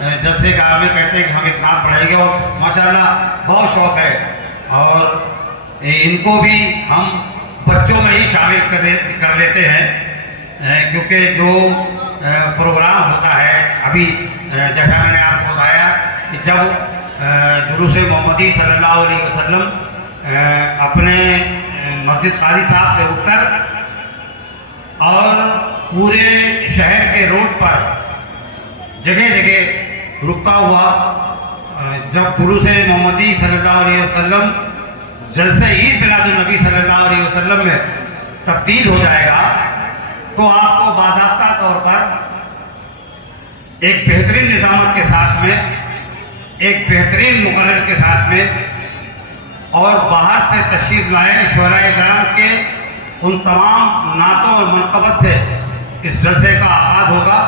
जलसे का हमें कहते हैं कि हम एक नात पढ़ाएंगे और माशाल्लाह बहुत शौक़ है। और इनको भी हम बच्चों में ही शामिल कर लेते हैं, क्योंकि जो प्रोग्राम होता है अभी जैसा मैंने आपको बताया कि जब जुलूस मोहम्मदी सल्लल्लाहु अलैहि वसल्लम अपने मस्जिद काजी साहब से उठकर और पूरे शहर के रोड पर जगह जगह रुकता हुआ जब जुलूस मोहम्मदी सल्लल्लाहु अलैहि वसल्लम जलसे ईद मिलादुन नबी सल्लल्लाहु अलैहि वसल्लम में तब्दील हो जाएगा, तो आपको बाज़ाब्ता तौर पर एक बेहतरीन निज़ामत के साथ में, एक बेहतरीन मुक़र्रर के साथ में और बाहर से तशरीफ़ लाए शुअराए किराम के उन तमाम नातों और मनक़बत से इस जलसे का आगाज़ होगा,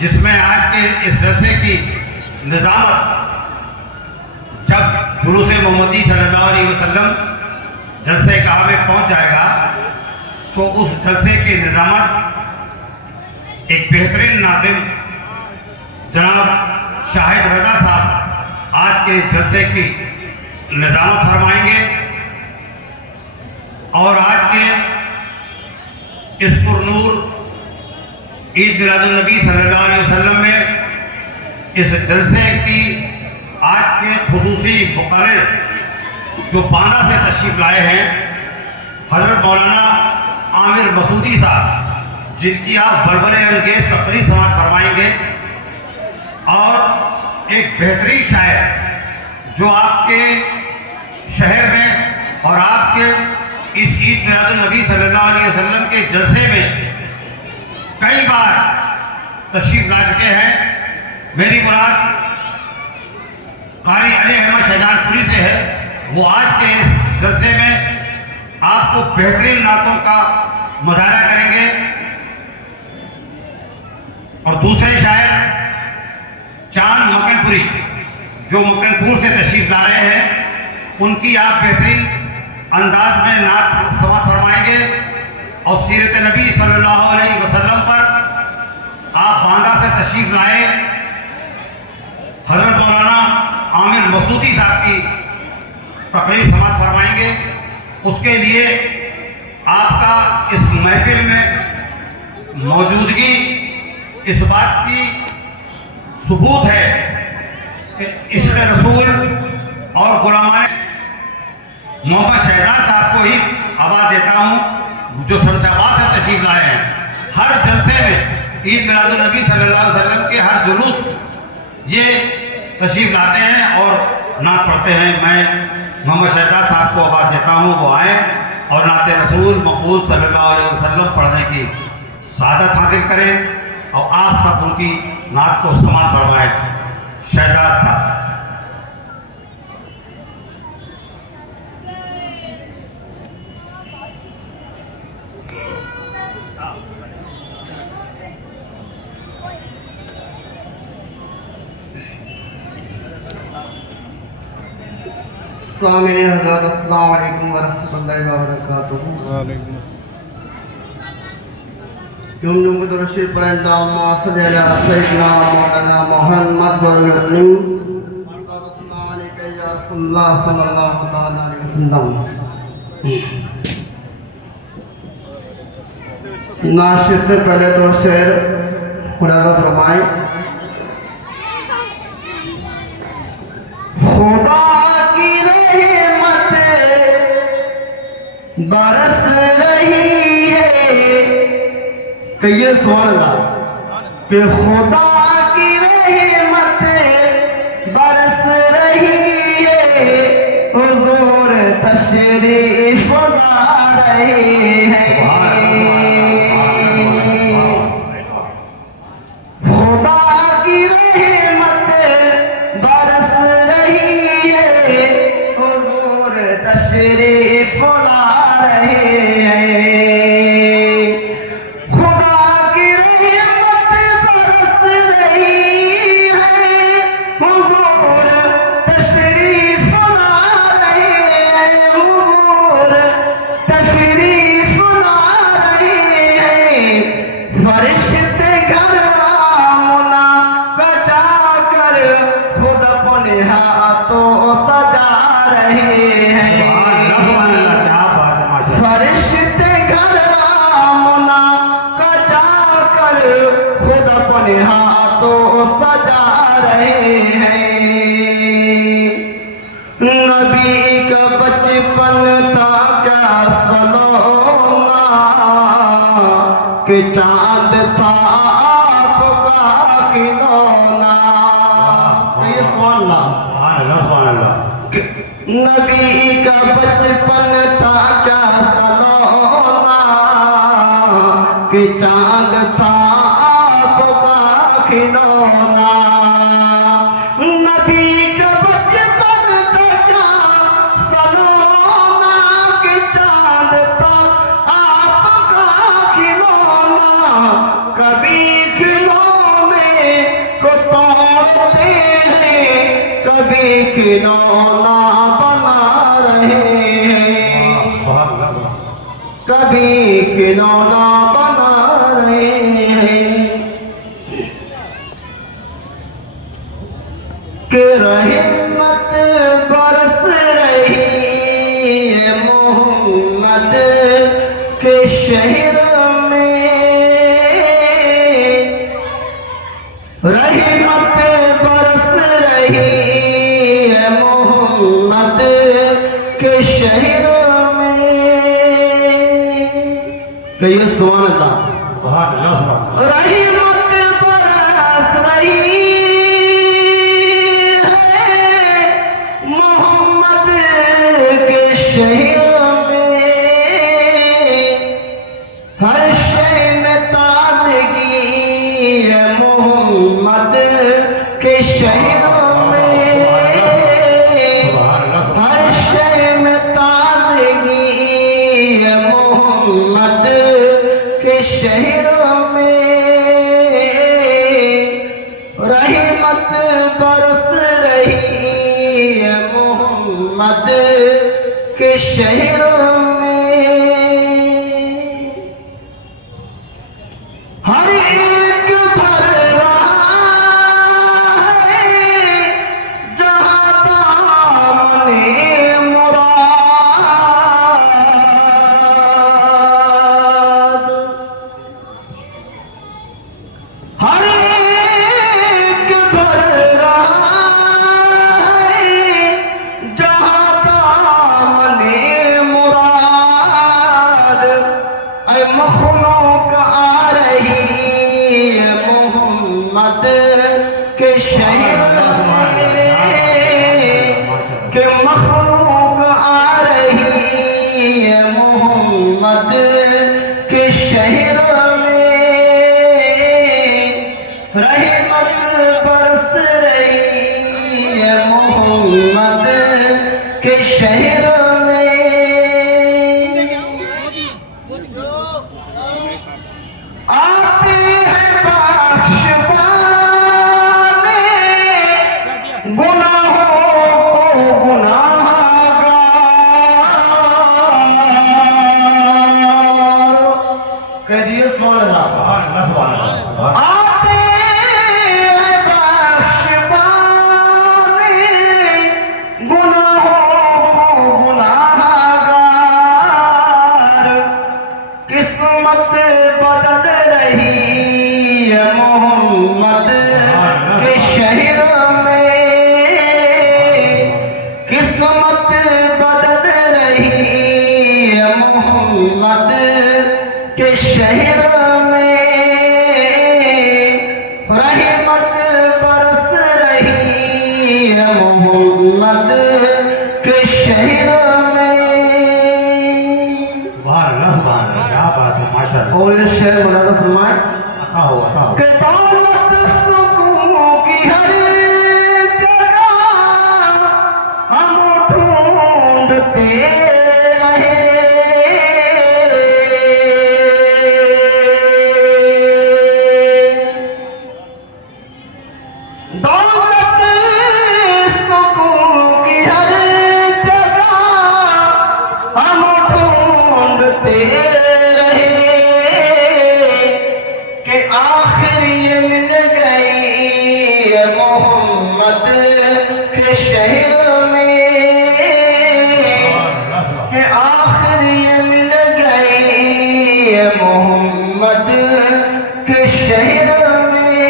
जिसमें आज के इस जलसे की निज़ामत जब जुलूस मोहम्मदी सल्लल्लाहु अलैहि वसल्लम जलसे कहा में पहुँच जाएगा तो उस जलसे की निज़ामत एक बेहतरीन नाज़िम जनाब शाहिद रज़ा साहब आज के इस जलसे की निज़ामत फरमाएंगे। और आज के इस पुरनूर ईद मिलादुन नबी सल्लल्लाहु अलैहि वसल्लम में इस जलसे की आज के खुसूसी मुक़र्रिर जो बांदा से तशरीफ़ लाए हैं हज़रत मौलाना आमिर मसूदी साहब, जिनकी आप वलवले अंगेज़ तकरीर समाअत फरमाएंगे, और एक बेहतरीन शायर जो आपके शहर में और आपके इस ईद मिलादुन नबी सल्लल्लाहु अलैहि वसल्लम के जलसे में कई बार तशरीफ़ ला चुके हैं। मेरी मुराद कारी अली अहमद शहजादपुरी से है, वो आज के इस जलसे में आपको बेहतरीन नातों का मुज़ाहरा करेंगे। और दूसरे शायर चांद मकनपुरी जो मकनपुर से तशरीफ़ ला रहे हैं, उनकी आप बेहतरीन अंदाज में नात समाअत फरमाएंगे और सीरत नबी सल्लल्लाहु अलैहि वसल्लम पर आप बांदा से तशरीफ़ लाए हज़रत मौलाना आमिर मसूदी साहब की तकरीर समाअत फरमाएंगे। उसके लिए आपका इस महफिल में मौजूदगी इस बात की सबूत है कि इश्क़ रसूल और गुलामान मोहम्मद शहजाद साहब को ही आवाज़ देता हूँ जो शमशाबाद से तशरीफ़ लाए हैं। हर जलसे में ईद मिलादुन नबी सल्लल्लाहु अलैहि वसल्लम के हर जुलूस ये तशरीफ़ लाते हैं और नात पढ़ते हैं। मैं मोहम्मद शहजाद साहब को आवाज़ देता हूँ, वो आए और नात रसूल मक़बूल सल्लल्लाहु अलैहि वसल्लम पढ़ने की सआदत हासिल करें और आप सब उनकी नात को समाअत फरमाएं। शहजाद साहब। स्वामिनी हज़रत अस्सलाम वालेकुम व रहमतुल्लाहि व बरकातुहू। वालेकुम यूं यूं को दरूद पढ़े अल्लाहुम्मा सल्लि अला सय्यिदिना मौलाना मुहम्मद व वसल्लम अस्सलामु अलैका या रसूलल्लाह सल्लल्लाहु तआला अलैहि वसल्लम। नाशिर से पहले दो शेर खुलासा फरमाए। खुदा की रहमत बरस रही है, कहिए सुभान अल्लाह, कि खुदा की रहमत बरस रही है, हुजूर तशरीफ ला रहे हैं। खुदा की रहमत बरस रही है, हुजूर तशरीफ ला रहे हैं। खुदा की रहमत बरस रही है, हुजूर तशरीफ ला रहे हैं, हुजूर तशरीफ कर खुद अपने हाथों सजा रहे हैं। क्या बात है माशाल्लाह। फरिश्ते घर आमना का जाकर खुद अपने हाथों सजा रहे हैं। नबी का बचपन था क्या सलोना कि चांद था आपका खिलौना। ये सुनना, नबी का बचपन था क्या सलोना कि चांद था आपका खिलौना। नबी का बचपन था क्या सलोना कि चांद था आपका खिलौना। कभी खिलौने को तोड़ते हैं, कभी खिलौना बना रहे हैं, कभी खिलौना बना रहे हैं। कि रहमत बरस रही है मोहम्मद के शहर में। रहमत बरस रही है मोहम्मद के शहर में। कहिए सुभान अल्लाह। रहमत बरस रही मोहम्मद के शहर में। हर शय में ताजगी है मोहम्मद के शहर में। हर शय में ताजगी है मोहम्मद के शहर में। रहमत बरस रही है मोहम्मद के शहर में। हर एक भर रहा है जहाँ दामने मुराद। हर एक भर रहा है जहाँ दामने मुराद। ऐ मखलूक आ रही है मोहम्मद के शहर में। कि मखलूक आ रही है मोहम्मद के शहर में। रहमत बरस रही है मोहम्मद के शहर में। आते हैं बख्शवाने गुनाहों को गुनाहगार। कहिए सुभान अल्लाह। आते हैं बख्शवाने गुनाहों को गुनाहगार। किस्मत बदल रही है मोहम्मद के शहर में। किस्मत बदल रही है मोहम्मद के शहर में। रहमत बरस रही है मोहम्मद के शहर में। क्या बात है माशाल्लाह। और ये शेर बना फरमाए बताओ। कि दौलत सुकून की हर जगह हम ढूंढते रहे। दौलत सुकून की हर जगह हम ढूंढते रहे। कि आखिर मोहम्मद के शहर में आखिर ये मिल गए मोहम्मद के शहर में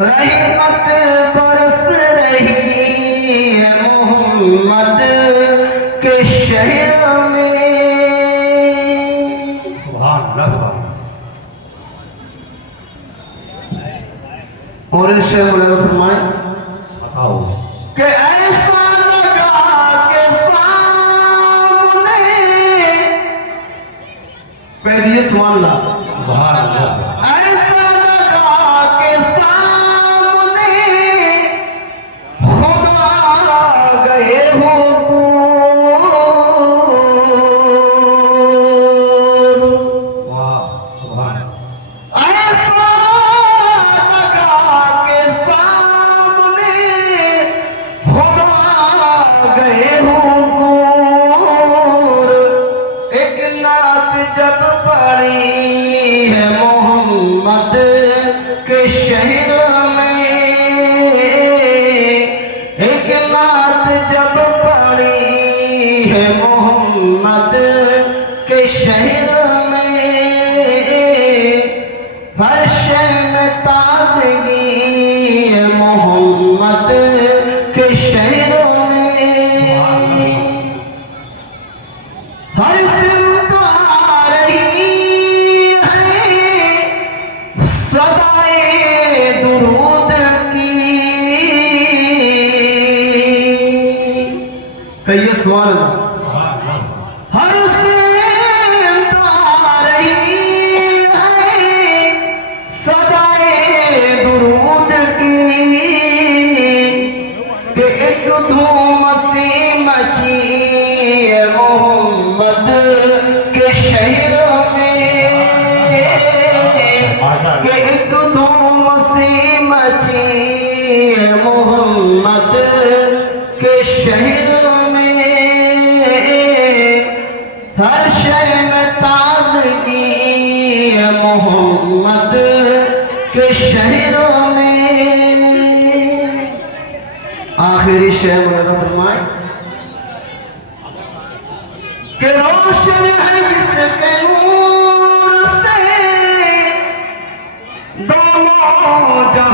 रहमत बरस रही मोहम्मद के शहर में। सुभान अल्लाह सुभान। और इससे मुलाज़ा फरमाए बताओ कि ऐसा लगा के सामने पहले सुभान अल्लाह, सुभान अल्लाह। ऐसा लगा के सामने खुदा गए हुजूर। वाह सुभान। ऐसा लगा के सामने खुदा गए हुजूर। एक नात जब पड़ी है मोहम्मद के शहर में, एक नात जब पड़ी है मोहम्मद के शहर में, हर शय में ताज़गी है मोहम्मद के शहर में। हर सिमत आ रही है सदाए दुरूद की। कहिए सुभान अल्लाह। हर सिमत आ रही है सदाए दुरूद की। कि एक धूम सी मची है मोहम्मद के शहर में, कि एक धूम सी मची है मोहम्मद के शहर में। हर शय में ताज़गी है मोहम्मद के शहर में। आखिरी शेर मुलाज़ा फरमाए कि रोशन है जिसके नूर से दोनों जहां